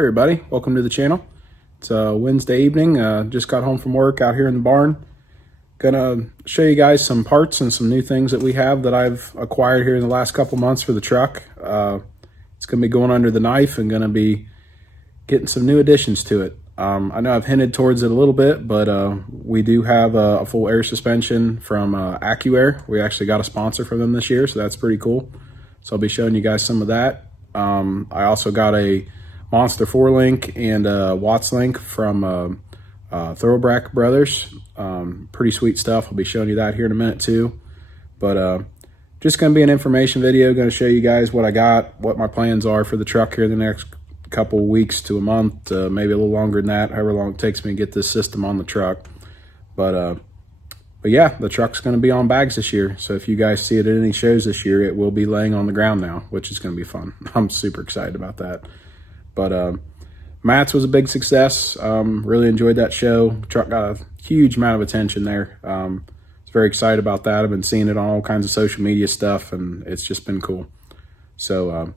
everybody, welcome to the channel. It's Wednesday evening, just got home from work out here in the barn. Gonna show you guys some parts and some new things that we have that I've acquired here in the last couple months for the truck. It's gonna be going under the knife and gonna be getting some new additions to it. I know I've hinted towards it a little bit, but we do have a full air suspension from Accuair. We actually got a sponsor from them this year, so that's pretty cool. So I'll be showing you guys some of that. I also got a Monster 4-link and Watts link from Thor Brothers. Pretty sweet stuff. I'll be showing you that here in a minute too. But just going to be an information video. Going to show you guys what I got, what my plans are for the truck here in the next couple weeks to a month, maybe a little longer than that, however long it takes me to get this system on the truck. But yeah, the truck's going to be on bags this year. So if you guys see it at any shows this year, it will be laying on the ground now, which is going to be fun. I'm super excited about that. But Matt's was a big success. Really enjoyed that show. The truck got a huge amount of attention there. I was very excited about that. I've been seeing it on all kinds of social media stuff, and it's just been cool. So,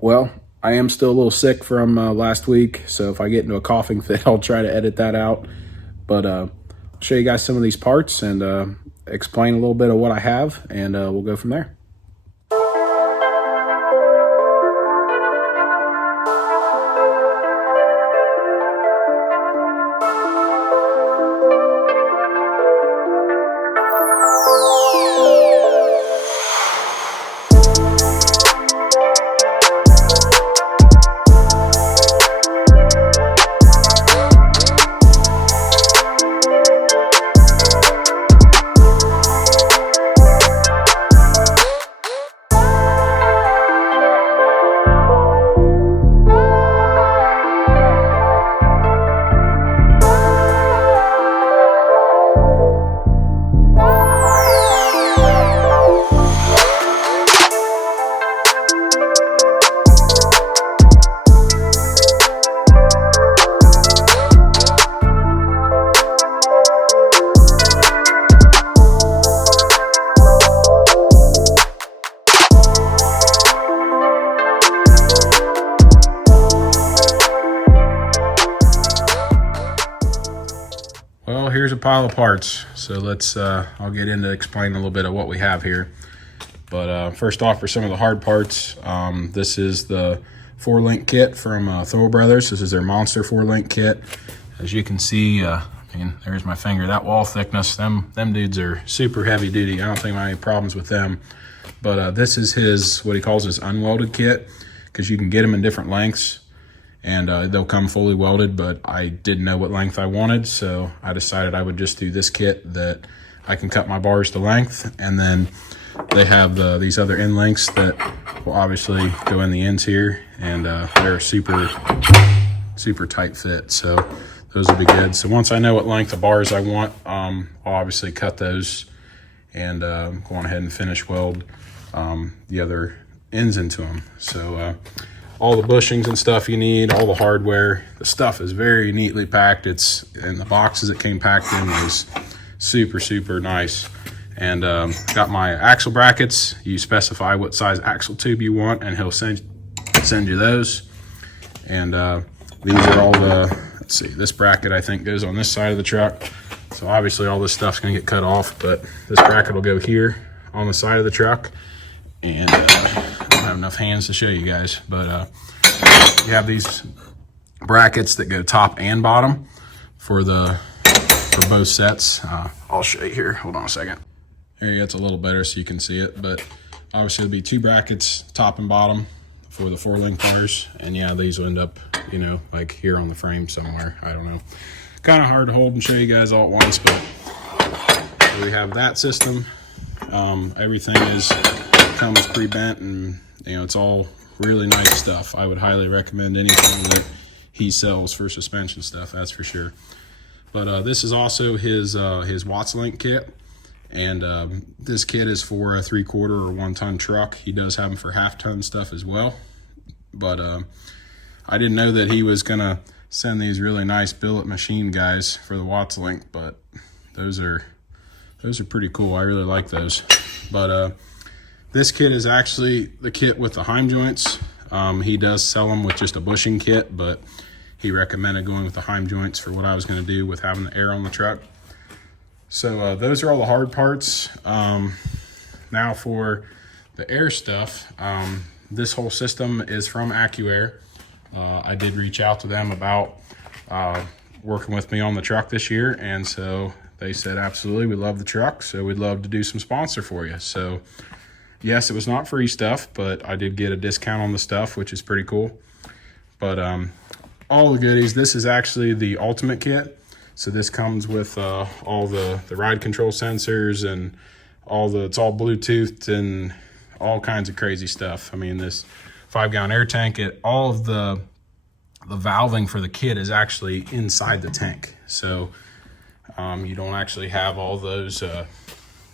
well, I am still a little sick from last week, so if I get into a coughing fit, I'll try to edit that out. But I'll show you guys some of these parts and explain a little bit of what I have, and we'll go from there. Well, here's a pile of parts. So let's, I'll get into explaining a little bit of what we have here. But first off, for some of the hard parts, this is the 4-link kit from Thor Brothers. This is their Monster 4-link kit. As you can see, there's my finger, that wall thickness, them dudes are super heavy duty. I don't think I have any problems with them. But this is his, what he calls his unwelded kit, because you can get them in different lengths. And they'll come fully welded, but I didn't know what length I wanted, so I decided I would just do this kit that I can cut my bars to length, and then they have these other end lengths that will obviously go in the ends here, and they're super tight fit, so those will be good. So once I know what length of bars I want, I'll obviously cut those and go on ahead and finish weld the other ends into them. So all the bushings and stuff you need, all the hardware, the stuff is very neatly packed. It's in the boxes it came packed in was super nice. And got my axle brackets. You specify what size axle tube you want, and he'll send you those. And these are all the, let's see, this bracket I think goes on this side of the truck. So obviously all this stuff's gonna get cut off, but this bracket will go here on the side of the truck. And I don't have enough hands to show you guys, but you have these brackets that go top and bottom for both sets. I'll show you here. Hold on a second. There you go. It's a little better so you can see it, but obviously there'll be 2 brackets, top and bottom, for the 4-link bars. And yeah, these will end up, like here on the frame somewhere. I don't know. Kind of hard to hold and show you guys all at once, but we have that system. Everything comes pre-bent, and it's all really nice stuff. I would highly recommend anything that he sells for suspension stuff, that's for sure. But this is also his Watts link kit, and this kit is for a 3/4 or 1-ton truck. He does have them for 1/2-ton stuff as well, but I didn't know that he was gonna send these really nice billet machine guys for the Watts link, but those are pretty cool. I really like those. But this kit is actually the kit with the heim joints. He does sell them with just a bushing kit, but he recommended going with the Heim joints for what I was going to do with having the air on the truck. So those are all the hard parts. Now for the air stuff, this whole system is from Accuair. I did reach out to them about working with me on the truck this year, and so they said, absolutely, we love the truck, so we'd love to do some sponsor for you. So yes, it was not free stuff, but I did get a discount on the stuff, which is pretty cool. But all the goodies, this is actually the ultimate kit. So this comes with all the ride control sensors and it's all Bluetoothed and all kinds of crazy stuff. I mean, this 5-gallon air tank, all of the valving for the kit is actually inside the tank. So you don't actually have all those,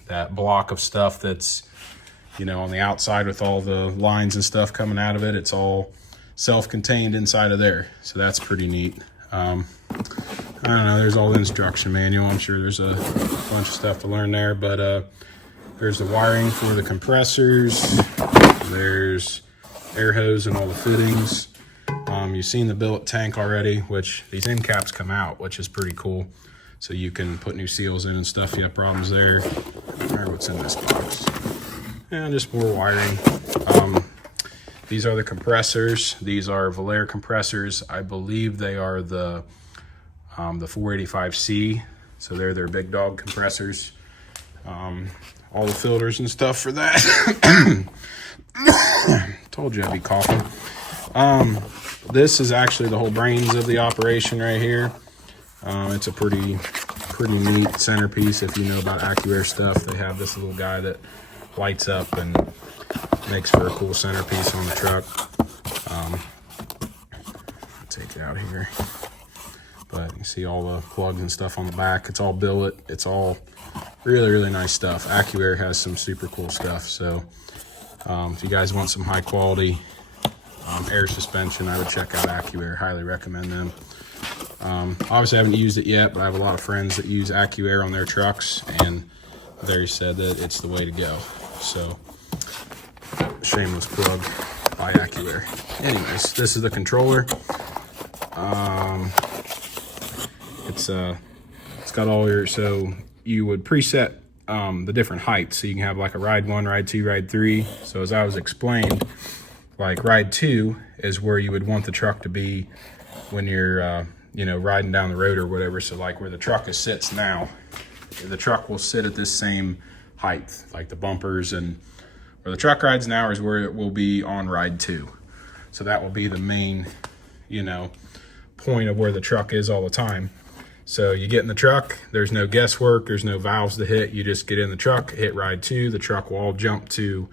that block of stuff that's, on the outside with all the lines and stuff coming out of it. It's all self-contained inside of there. So that's pretty neat. I don't know, there's all the instruction manual. I'm sure there's a bunch of stuff to learn there, but there's the wiring for the compressors. There's air hose and all the fittings. You've seen the billet tank already, which these end caps come out, which is pretty cool. So you can put new seals in and stuff if you have problems there. I don't remember what's in this box. And just more wiring. These are the compressors. These are Velair compressors. I believe they are the 485C. So they're their big dog compressors. All the filters and stuff for that. Told you I'd be coughing. This is actually the whole brains of the operation right here. It's a pretty neat centerpiece. If you know about Accuair stuff, they have this little guy that lights up and makes for a cool centerpiece on the truck. Take it out here, but you see all the plugs and stuff on the back. It's all billet. It's all really nice stuff. Accuair has some super cool stuff. So if you guys want some high quality air suspension, I would check out Accuair. Highly recommend them. Obviously I haven't used it yet, but I have a lot of friends that use Accuair on their trucks, and they said that it's the way to go. So shameless plug by Accuair. Anyways, this is the controller. It's got all your, so you would preset the different heights. So you can have like a ride 1, ride 2, ride 3. So as I was explained, like ride 2 is where you would want the truck to be when you're riding down the road or whatever. So like where the truck sits now, the truck will sit at this same height, like the bumpers, and where the truck rides now is where it will be on ride 2. So that will be the main, point of where the truck is all the time. So you get in the truck, there's no guesswork, there's no valves to hit. You just get in the truck, hit ride 2, the truck will all jump to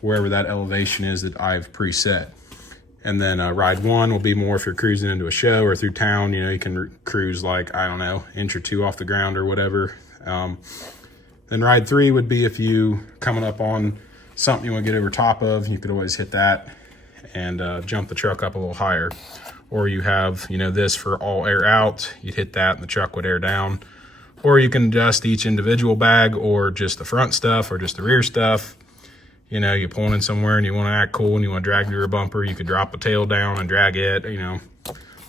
wherever that elevation is that I've preset. And then ride 1 will be more if you're cruising into a show or through town. You can cruise like, I don't know, inch or 2 off the ground or whatever. Then ride 3 would be if you coming up on something you want to get over top of. You could always hit that and jump the truck up a little higher. Or you have, this for all air out. You'd hit that and the truck would air down. Or you can adjust each individual bag, or just the front stuff or just the rear stuff. You're pulling in somewhere and you want to act cool and you want to drag the rear bumper, you could drop the tail down and drag it,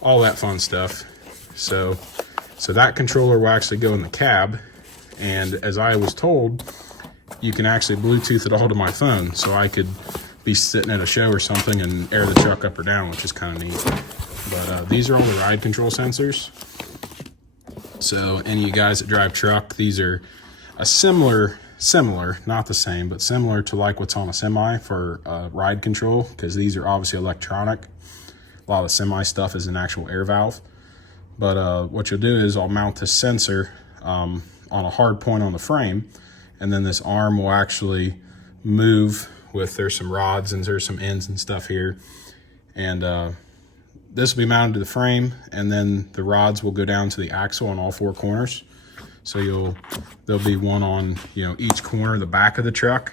all that fun stuff. So that controller will actually go in the cab. And as I was told, you can actually Bluetooth it all to my phone. So I could be sitting at a show or something and air the truck up or down, which is kind of neat. But these are all the ride control sensors. So any of you guys that drive truck, these are a similar, not the same, but similar to like what's on a semi for ride control, because these are obviously electronic. A lot of the semi stuff is an actual air valve. But what you'll do is I'll mount this sensor on a hard point on the frame, and then this arm will actually move with, there's some rods and there's some ends and stuff here. And this will be mounted to the frame, and then the rods will go down to the axle on all 4 corners. So there'll be one on, each corner, the back of the truck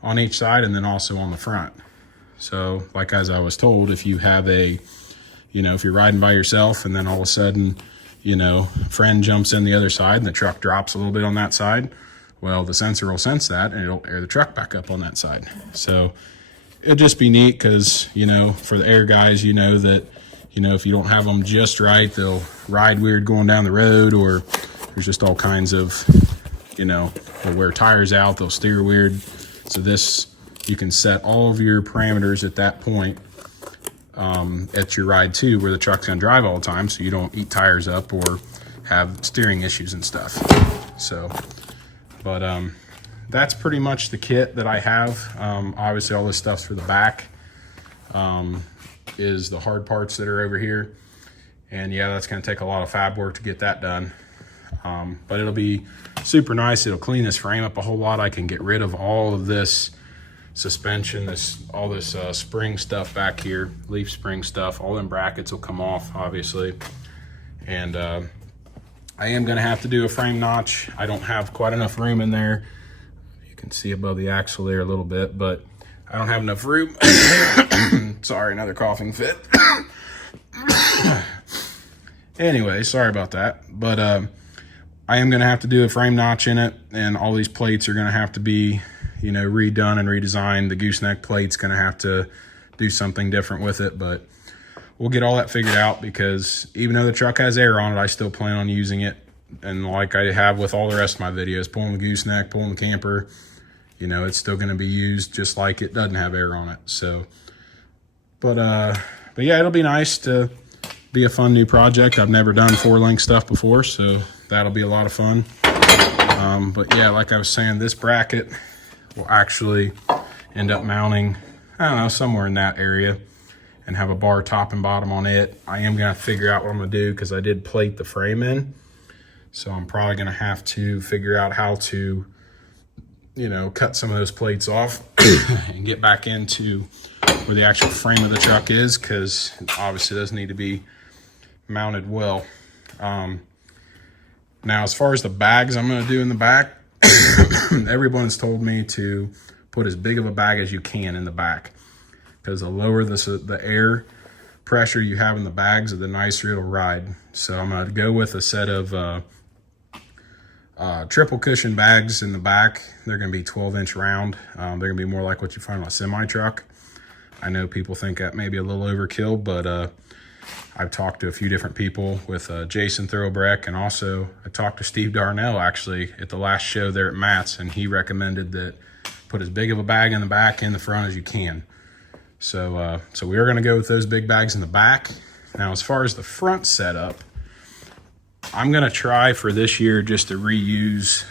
on each side, and then also on the front. So like, as I was told, if you have if you're riding by yourself and then all of a sudden, friend jumps in the other side and the truck drops a little bit on that side, well, the sensor will sense that and it'll air the truck back up on that side. So it'd just be neat because, you know, for the air guys, you know that, you know, if you don't have them just right, they'll ride weird going down the road, or there's just all kinds of, you know, they'll wear tires out, they'll steer weird. So this, you can set all of your parameters at that point at your ride 2, where the truck's gonna drive all the time, so you don't eat tires up or have steering issues and stuff. So, but that's pretty much the kit that I have. Obviously all this stuff's for the back. Is the hard parts that are over here. And yeah, that's gonna take a lot of fab work to get that done. But it'll be super nice. It'll clean this frame up a whole lot. I can get rid of all of this suspension, all this spring stuff back here, leaf spring stuff. All them brackets will come off, obviously. And I am gonna have to do a frame notch. I don't have quite enough room in there. You can see above the axle there a little bit, but I don't have enough room. Sorry, another coughing fit. Anyway, sorry about that. But I am gonna have to do a frame notch in it, and all these plates are gonna have to be, you know, redone and redesigned. The gooseneck plate's gonna have to do something different with it, but we'll get all that figured out, because even though the truck has air on it, I still plan on using it. And like I have with all the rest of my videos, pulling the gooseneck, pulling the camper, you know, it's still gonna be used just like it doesn't have air on it. So, but yeah, it'll be nice to be a fun new project. I've never done 4-link stuff before, so that'll be a lot of fun. But yeah, like I was saying, this bracket will actually end up mounting, I don't know, somewhere in that area, and have a bar top and bottom on it. I am gonna figure out what I'm gonna do, because I did plate the frame in. So I'm probably gonna have to figure out how to, you know, cut some of those plates off and get back into where the actual frame of the truck is, because obviously those need to be mounted well. Now, as far as the bags I'm gonna do in the back, everyone's told me to put as big of a bag as you can in the back, because the lower the air pressure you have in the bags, the nicer it'll ride. So I'm gonna go with a set of triple cushion bags in the back. They're gonna be 12-inch round. They're gonna be more like what you find on a semi truck. I know people think that may be a little overkill, but I've talked to a few different people with Jason Thorbreck, and also I talked to Steve Darnell actually at the last show there at Matt's, and he recommended that put as big of a bag in the back and the front as you can. So so we are gonna go with those big bags in the back. Now, as far as the front setup, I'm gonna try for this year just to reuse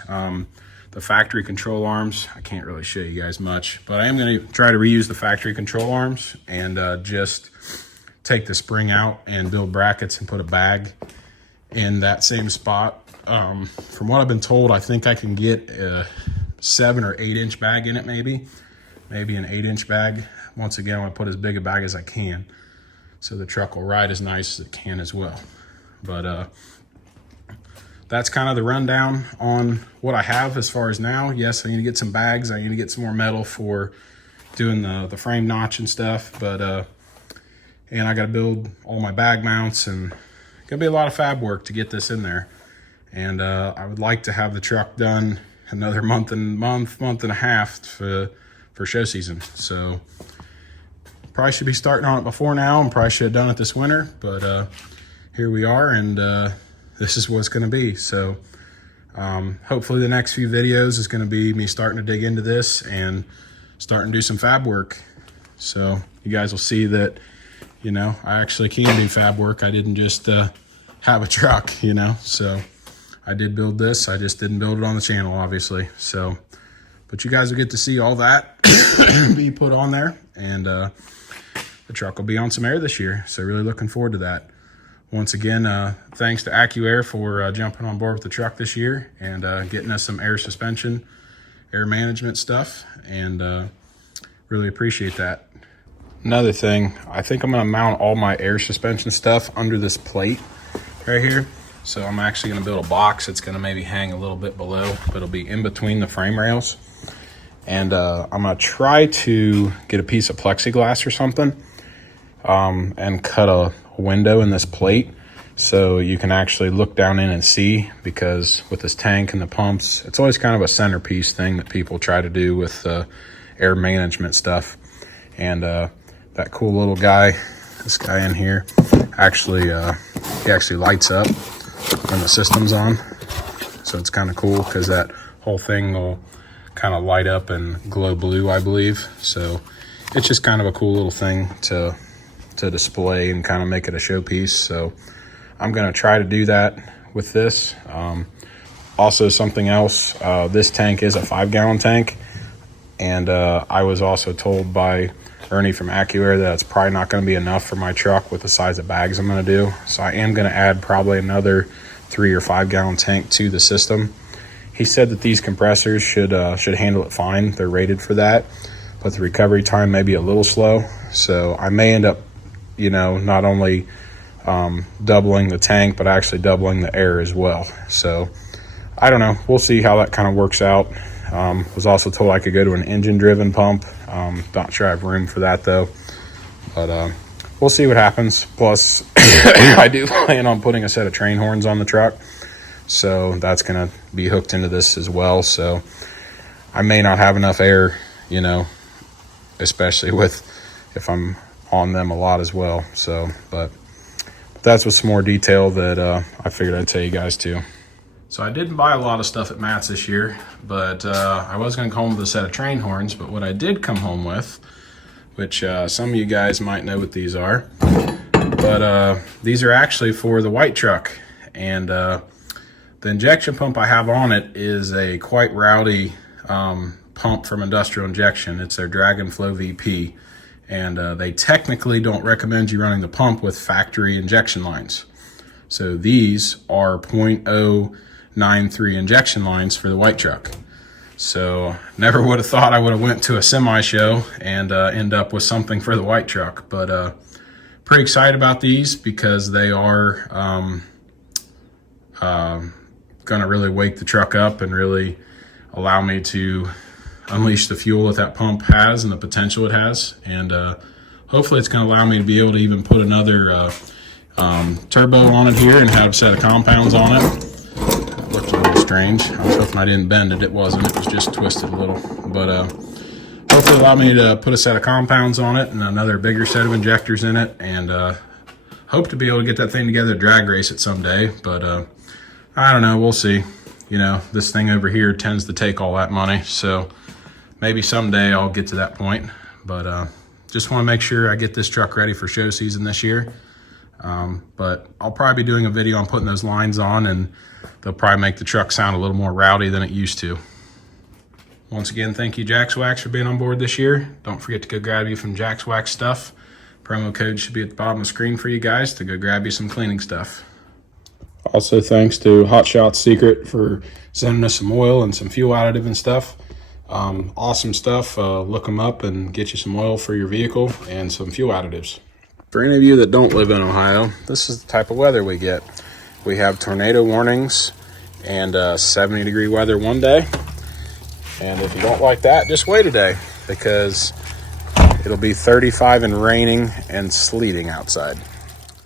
the factory control arms. I can't really show you guys much, but I am gonna try to reuse the factory control arms and just take the spring out and build brackets and put a bag in that same spot. From what I've been told, I think I can get a 7 or 8-inch bag in it, maybe an 8-inch bag. Once again, I want to put as big a bag as I can, so the truck will ride as nice as it can as well. But that's kind of the rundown on what I have as far as now. Yes, I need to get some bags. I need to get some more metal for doing the frame notch and stuff. But and I got to build all my bag mounts, and it's gonna be a lot of fab work to get this in there. And I would like to have the truck done another month and a half for show season. So probably should be starting on it before now, and probably should have done it this winter, but here we are, and this is what it's gonna be. So hopefully the next few videos is gonna be me starting to dig into this and starting to do some fab work. So you guys will see that, you know, I actually can do fab work. I didn't just have a truck, you know. So I did build this. I just didn't build it on the channel, obviously. So, but you guys will get to see all that be put on there, and the truck will be on some air this year. So really looking forward to that. Once again, thanks to Accuair for jumping on board with the truck this year and getting us some air suspension, air management stuff, and really appreciate that. Another thing, I think I'm gonna mount all my air suspension stuff under this plate right here. So I'm actually gonna build a box that's gonna maybe hang a little bit below, but it'll be in between the frame rails. And I'm gonna try to get a piece of plexiglass or something and cut a window in this plate so you can actually look down in and see, because with this tank and the pumps, it's always kind of a centerpiece thing that people try to do with air management stuff. And that cool little guy, this guy in here, actually he actually lights up when the system's on. So it's kind of cool because that whole thing will kind of light up and glow blue, I believe. So it's just kind of a cool little thing to display and kind of make it a showpiece. So I'm going to try to do that with this. Also, something else, this tank is a 5-gallon tank, and I was also told by Ernie from Accuair that it's probably not going to be enough for my truck with the size of bags I'm going to do. So I am going to add probably another 3 or 5 gallon tank to the system. He said that these compressors should handle it fine. They're rated for that, but the recovery time may be a little slow. So I may end up, you know, not only doubling the tank, but actually doubling the air as well. So I don't know. We'll see how that kind of works out. Was also told I could go to an engine-driven pump. Not sure I have room for that though, but we'll see what happens. Plus, I do plan on putting a set of train horns on the truck, so that's going to be hooked into this as well. So I may not have enough air, you know, especially with if I'm on them a lot as well. So, but that's with some more detail that I figured I'd tell you guys too. So I didn't buy a lot of stuff at Matt's this year, but I was going to come home with a set of train horns. But what I did come home with, which some of you guys might know what these are, but these are actually for the white truck. And the injection pump I have on it is a quite rowdy pump from Industrial Injection. It's their Dragon Flow VP. And they technically don't recommend you running the pump with factory injection lines. So these are 0.093 injection lines for the white truck. So never would have thought I would have went to a semi show and end up with something for the white truck. But pretty excited about these because they are gonna really wake the truck up and really allow me to unleash the fuel that pump has and the potential it has. And hopefully it's going to allow me to be able to even put another turbo on it here and have a set of compounds on it. It looked a little strange. I was hoping I didn't bend it. It wasn't. It was just twisted a little. But hopefully allow me to put a set of compounds on it and another bigger set of injectors in it. And hope to be able to get that thing together, drag race it someday. But I don't know. We'll see. You know, this thing over here tends to take all that money. So maybe someday I'll get to that point, but just want to make sure I get this truck ready for show season this year. But I'll probably be doing a video on putting those lines on, and they'll probably make the truck sound a little more rowdy than it used to. Once again, thank you Jack's Wax for being on board this year. Don't forget to go grab you some Jack's Wax stuff. Promo code should be at the bottom of the screen for you guys to go grab you some cleaning stuff. Also, thanks to Hot Shots Secret for sending us some oil and some fuel additive and stuff. Awesome stuff. Look them up and get you some oil for your vehicle and some fuel additives. For any of you that don't live in Ohio, this is the type of weather we get. We have tornado warnings and 70-degree weather one day. And if you don't like that, just wait a day because it'll be 35 and raining and sleeting outside.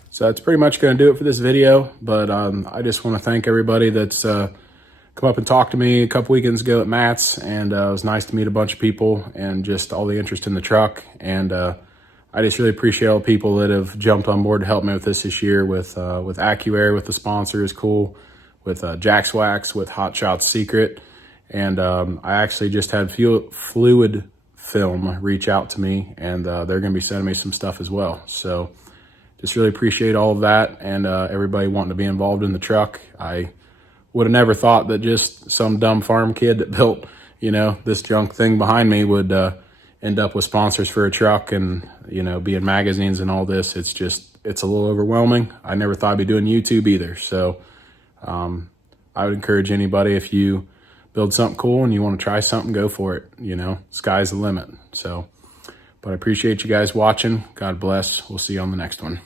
So that's pretty much going to do it for this video, but I just want to thank everybody that's come up and talked to me a couple weekends ago at Matt's, and it was nice to meet a bunch of people and just all the interest in the truck. And I just really appreciate all the people that have jumped on board to help me with this year with Accuair, with the sponsor is cool, with Jack's Wax, with Hot Shots Secret. And I actually just had Fluid Film reach out to me, and they're going to be sending me some stuff as well. So just really appreciate all of that and everybody wanting to be involved in the truck. I would have never thought that just some dumb farm kid that built, you know, this junk thing behind me would end up with sponsors for a truck and, you know, be in magazines and all this. It's a little overwhelming. I never thought I'd be doing YouTube either. So I would encourage anybody, if you build something cool and you want to try something, go for it. You know, sky's the limit. So, but I appreciate you guys watching. God bless. We'll see you on the next one.